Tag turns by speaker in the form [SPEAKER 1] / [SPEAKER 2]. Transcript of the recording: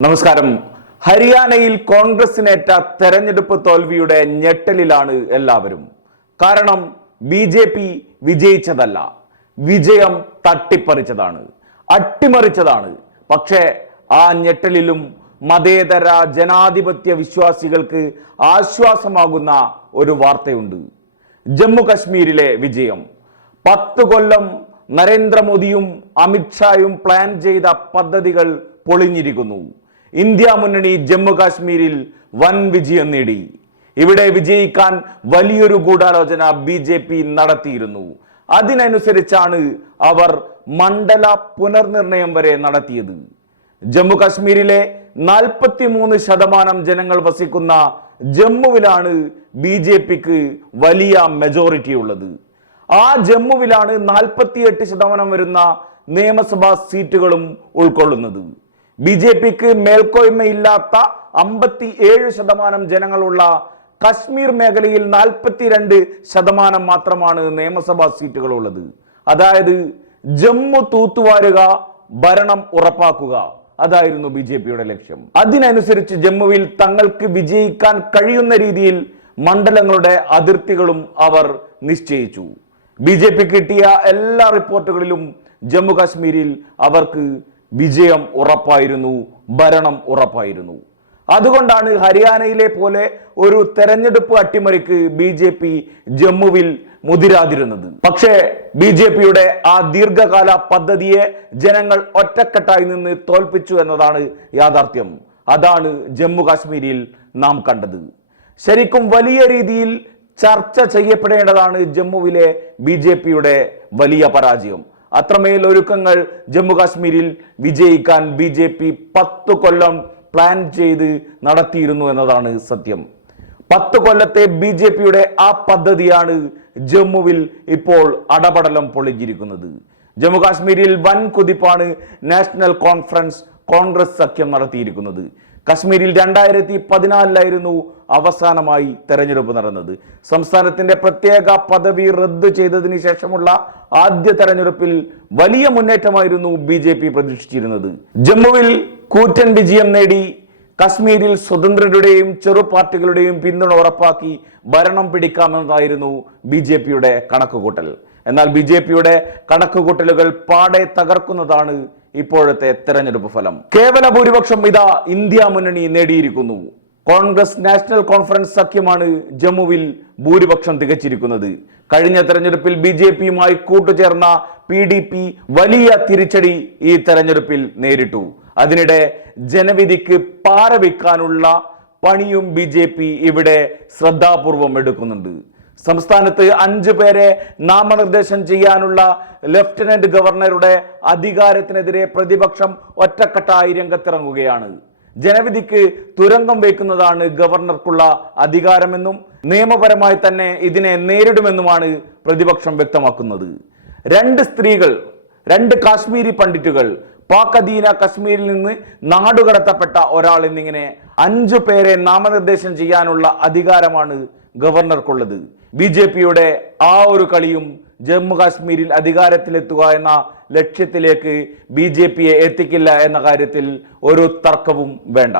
[SPEAKER 1] നമസ്കാരം. ഹരിയാനയിൽ കോൺഗ്രസിനേറ്റ തെരഞ്ഞെടുപ്പ് തോൽവിയുടെ ഞെട്ടലിലാണ് എല്ലാവരും. കാരണം ബി ജെ പി വിജയിച്ചതല്ല. വിജയം തട്ടിപ്പറിച്ചതാണ്. അട്ടിമറിച്ചതാണ്. പക്ഷേ ആ ഞെട്ടലിലും മതേതര ജനാധിപത്യ വിശ്വാസികൾക്ക് ആശ്വാസമാകുന്ന ഒരു വാർത്തയുണ്ട്. ജമ്മു കശ്മീരിലെ വിജയം. പത്ത് കൊല്ലം നരേന്ദ്രമോദിയും അമിത്ഷായും പ്ലാൻ ചെയ്ത പദ്ധതികൾ പൊളിഞ്ഞിരിക്കുന്നു. ഇന്ത്യ മുന്നണി ജമ്മു കാശ്മീരിൽ വൻ വിജയം നേടി. ഇവിടെ വിജയിക്കാൻ വലിയൊരു ഗൂഢാലോചന ബി ജെ പി നടത്തിയിരുന്നു. അതിനനുസരിച്ചാണ് അവർ മണ്ഡല പുനർനിർണയം വരെ നടത്തിയത്. ജമ്മു കാശ്മീരിലെ നാൽപ്പത്തി മൂന്ന് ശതമാനം ജനങ്ങൾ വസിക്കുന്ന ജമ്മുവിലാണ് ബി ജെ പിക്ക് വലിയ മെജോറിറ്റി ഉള്ളത്. ആ ജമ്മുവിലാണ് നാൽപ്പത്തിയെട്ട് ശതമാനം വരുന്ന നിയമസഭാ സീറ്റുകളും ഉൾക്കൊള്ളുന്നത്. ബി ജെ പിക്ക് മേൽക്കോയ്മയില്ലാത്ത അമ്പത്തി ഏഴ് ശതമാനം ജനങ്ങളുള്ള കശ്മീർ മേഖലയിൽ നാൽപ്പത്തിരണ്ട് ശതമാനം മാത്രമാണ് നിയമസഭാ സീറ്റുകൾ ഉള്ളത് അതായത് ജമ്മു തൂത്തുവാരുക ഭരണം ഉറപ്പാക്കുക. അതായിരുന്നു ബി ജെ പിയുടെ ലക്ഷ്യം. അതിനനുസരിച്ച് ജമ്മുവിൽ തങ്ങൾക്ക് വിജയിക്കാൻ കഴിയുന്ന രീതിയിൽ മണ്ഡലങ്ങളുടെ അതിർത്തികളും അവർ നിശ്ചയിച്ചു. ബി ജെ പി കിട്ടിയ എല്ലാ റിപ്പോർട്ടുകളിലും ജമ്മു കാശ്മീരിൽ അവർക്ക് വിജയം ഉറപ്പായിരുന്നു ഭരണം ഉറപ്പായിരുന്നു. അതുകൊണ്ടാണ് ഹരിയാനയിലെ പോലെ ഒരു തെരഞ്ഞെടുപ്പ് അട്ടിമറിക്ക് ബി ജെ പി ജമ്മുവിൽ മുതിരാതിരുന്നത്. പക്ഷേ ബി ജെ പിയുടെ ആ ദീർഘകാല പദ്ധതിയെ ജനങ്ങൾ ഒറ്റക്കെട്ടായി നിന്ന് തോൽപ്പിച്ചു എന്നതാണ് യാഥാർത്ഥ്യം. അതാണ് ജമ്മു കാശ്മീരിൽ നാം കണ്ടത്. ശരിക്കും വലിയ രീതിയിൽ ചർച്ച ചെയ്യപ്പെടേണ്ടതാണ് ജമ്മുവിലെ ബി വലിയ പരാജയം. അത്രമേൽ ഒരുക്കങ്ങൾ ജമ്മു കാശ്മീരിൽ വിജയിക്കാൻ ബി ജെ പി പത്ത് കൊല്ലം പ്ലാൻ ചെയ്ത് നടത്തിയിരുന്നു എന്നതാണ് സത്യം. പത്ത് കൊല്ലത്തെ ബി ജെ പിയുടെ ആ പദ്ധതിയാണ് ജമ്മുവിൽ ഇപ്പോൾ അടപടലം പൊളിഞ്ഞിരിക്കുന്നത്. ജമ്മു കാശ്മീരിൽ വൻ കുതിപ്പാണ് നാഷണൽ കോൺഫറൻസ് കോൺഗ്രസ് സഖ്യം നടത്തിയിരിക്കുന്നത്. കശ്മീരിൽ രണ്ടായിരത്തി പതിനാലിലായിരുന്നു അവസാനമായി തെരഞ്ഞെടുപ്പ് നടന്നത്. സംസ്ഥാനത്തിന്റെ പ്രത്യേക പദവി റദ്ദു ചെയ്തതിന് ശേഷമുള്ള ആദ്യ തെരഞ്ഞെടുപ്പിൽ വലിയ മുന്നേറ്റമായിരുന്നു ബി ജെ പി പ്രതീക്ഷിച്ചിരുന്നത്. ജമ്മുവിൽ കൂറ്റൻ വിജയം നേടി കശ്മീരിൽ സ്വതന്ത്രരുടെയും ചെറു പാർട്ടികളുടെയും പിന്തുണ ഉറപ്പാക്കി ഭരണം പിടിക്കാമെന്നതായിരുന്നു ബി ജെ പിയുടെ കണക്കുകൂട്ടൽ. എന്നാൽ ബി ജെ പിയുടെ കണക്കുകൂട്ടലുകൾ പാടെ തകർക്കുന്നതാണ് ഇപ്പോഴത്തെ തെരഞ്ഞെടുപ്പ് ഫലം. കേവല ഭൂരിപക്ഷം ഇതാ ഇന്ത്യ മുന്നണി നേടിയിരിക്കുന്നു. കോൺഗ്രസ് നാഷണൽ കോൺഫറൻസ് സഖ്യമാണ് ജമ്മുവിൽ ഭൂരിപക്ഷം തികച്ചിരിക്കുന്നത്. കഴിഞ്ഞ തെരഞ്ഞെടുപ്പിൽ ബി ജെ പിയുമായി കൂട്ടുചേർന്ന പി ഡി പി വലിയ തിരിച്ചടി ഈ തെരഞ്ഞെടുപ്പിൽ നേരിട്ടു. അതിനിടെ ജനവിധിക്ക് പാരവിക്കാനുള്ള പണിയും ബി ജെ പി ഇവിടെ ശ്രദ്ധാപൂർവം എടുക്കുന്നുണ്ട്. സംസ്ഥാനത്ത് അഞ്ച് പേരെ നാമനിർദ്ദേശം ചെയ്യാനുള്ള ലഫ്റ്റനന്റ് ഗവർണറുടെ അധികാരത്തിനെതിരെ പ്രതിപക്ഷം ഒറ്റക്കെട്ടായി രംഗത്തിറങ്ങുകയാണ്. ജനവിധിക്ക് തുരങ്കം വയ്ക്കുന്നതാണ് ഗവർണർക്കുള്ള അധികാരമെന്നും നിയമപരമായി തന്നെ ഇതിനെ നേരിടുമെന്നുമാണ് പ്രതിപക്ഷം വ്യക്തമാക്കുന്നത്. രണ്ട് സ്ത്രീകൾ രണ്ട് കാശ്മീരി പണ്ഡിറ്റുകൾ പാക് അധീന കശ്മീരിൽ നിന്ന് നാടുകടത്തപ്പെട്ട ഒരാൾ എന്നിങ്ങനെ അഞ്ചു പേരെ നാമനിർദ്ദേശം ചെയ്യാനുള്ള അധികാരമാണ് ഗവർണർക്കുള്ളത്. ബി ജെ പിയുടെ ആ ഒരു കളിയും ജമ്മു കാശ്മീരിൽ അധികാരത്തിലെത്തുക എന്ന ലക്ഷ്യത്തിലേക്ക് ബി ജെ പിയെ എത്തിക്കില്ല എന്ന കാര്യത്തിൽ ഒരു തർക്കവും വേണ്ട.